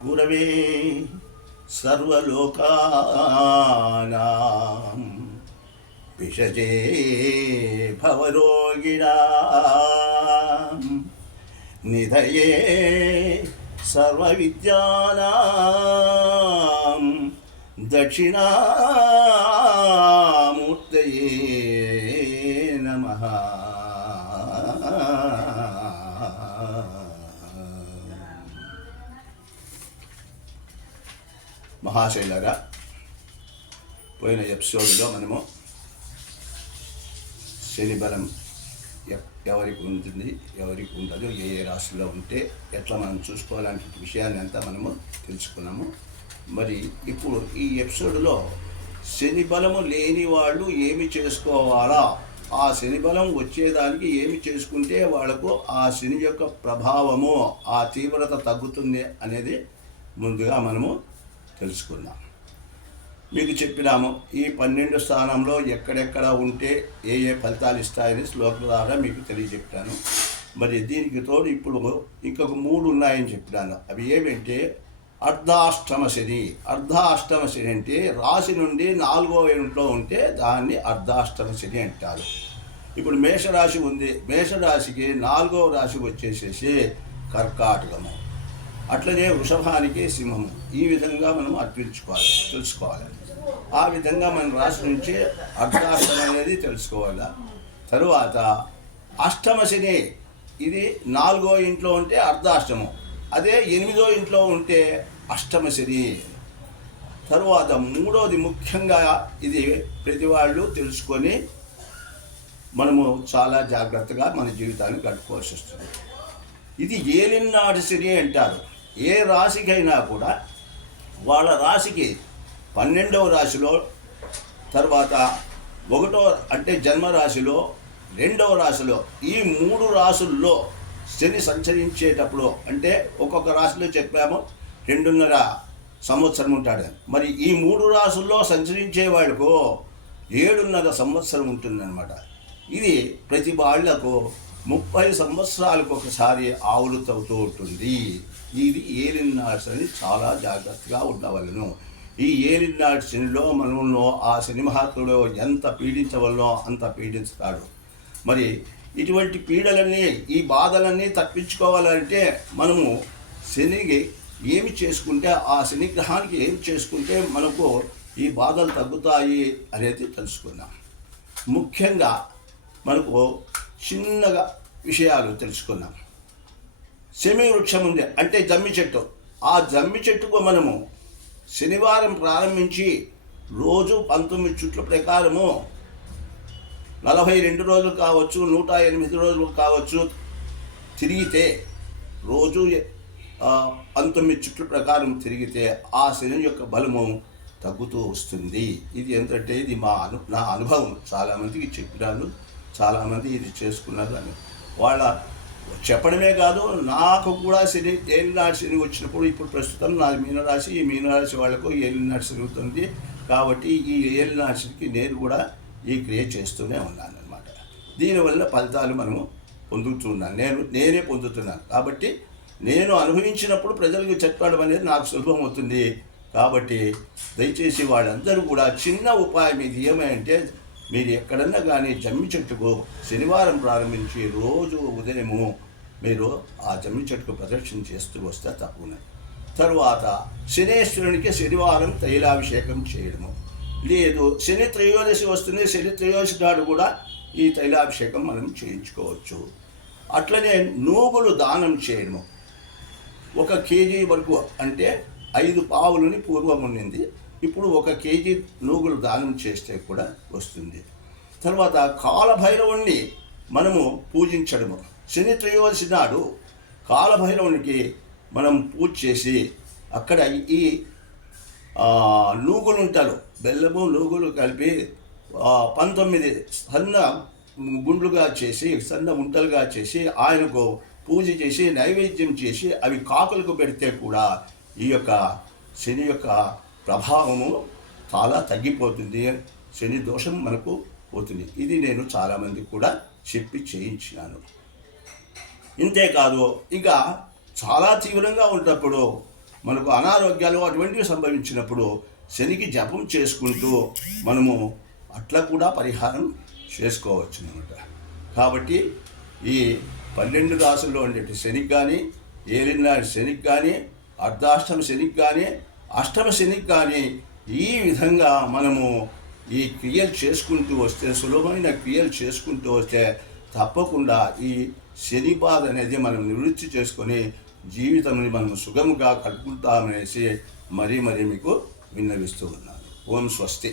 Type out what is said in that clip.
గురవే సర్వలోకానాం పిశచే భవరోగిణాం నిధయే సర్వవిద్యానాం దక్షిణామూర్తయే నమః. మహాశైలరా, పోయిన ఎపిసోడ్లో మనము శని బలం ఎవరికి ఉంటుంది, ఎవరికి ఉండదు, ఏ ఏ రాశిలో ఉంటే ఎట్లా మనం చూసుకోవాలనే విషయాన్ని అంతా మనము తెలుసుకున్నాము. మరి ఇప్పుడు ఈ ఎపిసోడ్లో శని బలము లేని వాళ్ళు ఏమి చేసుకోవాలా, ఆ శని బలం వచ్చేదానికి ఏమి చేసుకుంటే వాళ్ళకు ఆ శని యొక్క ప్రభావము, ఆ తీవ్రత తగ్గుతుంది అనేది ముందుగా మనము తెలుసుకుందాం. మీకు చెప్పినాము ఈ 12 స్థానంలో ఎక్కడెక్కడ ఉంటే ఏ ఏ ఫలితాలు ఇస్తాయని శ్లోకం ద్వారా మీకు తెలియజెప్పాను. మరి దీనికి తోడు ఇప్పుడు ఇంకొక 3 ఉన్నాయని చెప్పినాను. అవి ఏమంటే అర్ధాష్టమ శని. అర్ధాష్టమ శని అంటే రాశి నుండి 4వ ఇంట్లో ఉంటే దాన్ని అర్ధాష్టమ శని అంటారు. ఇప్పుడు మేషరాశి ఉంది, మేషరాశికి 4వ రాశి వచ్చేసేసి కర్కాటకము, అట్లనే వృషభానికి సింహము. ఈ విధంగా మనం తెలుసుకోవాలి. ఆ విధంగా మన రాశి నుంచి అర్ధాష్టమం అనేది తెలుసుకోవాలి. తరువాత అష్టమ శని, ఇది 4వ ఇంట్లో ఉంటే అర్ధాష్టమం, అదే 8వ ఇంట్లో ఉంటే అష్టమ శని. తరువాత 3వది ముఖ్యంగా ఇది ప్రతి వాళ్ళు తెలుసుకొని మనము చాలా జాగ్రత్తగా మన జీవితాన్ని గడుపుకోవాల్సి వస్తుంది. ఇది ఏలినాటి శని అంటారు. ఏ రాశికైనా కూడా వాళ్ళ రాశికి 12వ రాశిలో, తర్వాత 1వ అంటే జన్మరాశిలో, 2వ రాశిలో, ఈ 3 రాశుల్లో శని సంచరించేటప్పుడు, అంటే ఒక్కొక్క రాశిలో చెప్పాము 2.5 సంవత్సరం ఉంటాడు. మరి ఈ 3 రాశుల్లో సంచరించే వాళ్ళకు 7.5 సంవత్సరం ఉంటుందన్నమాట. ఇది ప్రతి వాళ్లకు 30 సంవత్సరాలకు ఒకసారి ఆవృతవుతూ ఉంటుంది. ఇది ఏలినాటి శని, చాలా జాగ్రత్తగా ఉండవలను. ఈ ఏలినాటి శనిలో మనలో ఆ శని మహాత్ముడు ఎంత పీడించవలనో అంత పీడిస్తాడు. మరి ఇటువంటి పీడలన్నీ, ఈ బాధలన్నీ తప్పించుకోవాలంటే మనము శనికి ఏమి చేసుకుంటే, ఆ శని గ్రహానికి ఏమి చేసుకుంటే మనకు ఈ బాధలు తగ్గుతాయి అనేది తెలుసుకుందాం. ముఖ్యంగా మనకు చిన్నగా విషయాలు తెలుసుకుందాం. శమి వృక్షం ఉంది అంటే జమ్మి చెట్టు. ఆ జమ్మి చెట్టుకు మనము శనివారం ప్రారంభించి రోజు 19 చుట్ల ప్రకారము 42 రోజులు కావచ్చు, 108 రోజులు కావచ్చు, తిరిగితే రోజు 19 చుట్ల ప్రకారం తిరిగితే ఆ శని యొక్క బలము తగ్గుతూ వస్తుంది. ఇది ఏంటంటే ఇది నా అనుభవం. చాలామందికి చెప్పినాను, చాలామంది ఇది చేసుకున్నారు అని వాళ్ళ చెప్పడమే కాదు, నాకు కూడా శని ఏలినాటి శని వచ్చినప్పుడు, ఇప్పుడు ప్రస్తుతం నా మీనరాశి, ఈ మీనరాశి వాళ్ళకు ఏలినాటి శని అవుతుంది. కాబట్టి ఈ ఏలినాటి శనికి నేను కూడా ఈ క్రియ చేస్తూనే ఉన్నాను అన్నమాట. దీనివల్ల ఫలితాలు మనము పొందుతున్నాను, నేనే పొందుతున్నాను. కాబట్టి నేను అనుభవించినప్పుడు ప్రజలకు చెప్పడం అనేది నాకు సులభం అవుతుంది. కాబట్టి దయచేసి వాళ్ళందరూ కూడా చిన్న ఉపాయం ఇది ఏమంటే, మీరు ఎక్కడన్నా కానీ జమ్మి చెట్టుకు శనివారం ప్రారంభించి రోజు ఉదయము మీరు ఆ జమ్మి చెట్టుకు ప్రదక్షిణ చేస్తూ వస్తే తప్పున. తరువాత శనేశ్వరునికి శనివారం తైలాభిషేకం చేయడము, లేదు శని త్రయోదశి వస్తుంది, శని త్రయోదశి నాడు కూడా ఈ తైలాభిషేకం మనం చేయించుకోవచ్చు. అట్లనే నూగులు దానం చేయడము, 1 కేజీ వరకు, అంటే 5 పావులని పూర్వం ఉండింది, ఇప్పుడు 1 కేజీ నూగులు దానం చేస్తే కూడా వస్తుంది. తర్వాత కాలభైరవుణ్ణి మనము పూజించడము. శని త్రయోదశి నాడు కాలభైరవునికి మనం పూజ చేసి అక్కడ ఈ నూగులు ఉంటారు, బెల్లము నూగులు కలిపి 19 సన్న గుండ్లుగా చేసి, సన్న ఉంటలుగా చేసి ఆయనకు పూజ చేసి నైవేద్యం చేసి అవి కాకులకు పెడితే కూడా ఈ యొక్క శని యొక్క ప్రభావము చాలా తగ్గిపోతుంది, శని దోషం మనకు పోతుంది. ఇది నేను చాలామంది కూడా చెప్పి చేయించినాను. ఇంతేకాదు, ఇక చాలా తీవ్రంగా ఉన్నప్పుడు మనకు అనారోగ్యాలు అటువంటివి సంభవించినప్పుడు శనికి జపం చేసుకుంటూ మనము అట్లా కూడా పరిహారం చేసుకోవచ్చు అన్నమాట. కాబట్టి ఈ 12 రాసుల్లో ఉండే శనికి కానీ, ఏలినాటి శనికి కానీ, అర్ధాష్టమ శనికి కానీ, అష్టమ శనికి కానీ ఈ విధంగా మనము ఈ క్రియలు చేసుకుంటూ వస్తే, సులభమైన క్రియలు చేసుకుంటూ వస్తే తప్పకుండా ఈ శని బాధ అనేది మనం నివృత్తి చేసుకొని జీవితంని మనం సుగముగా కలుపుకుంటామనేసి మరీ మీకు విన్నవిస్తూ ఉన్నాను. ఓం స్వస్తి.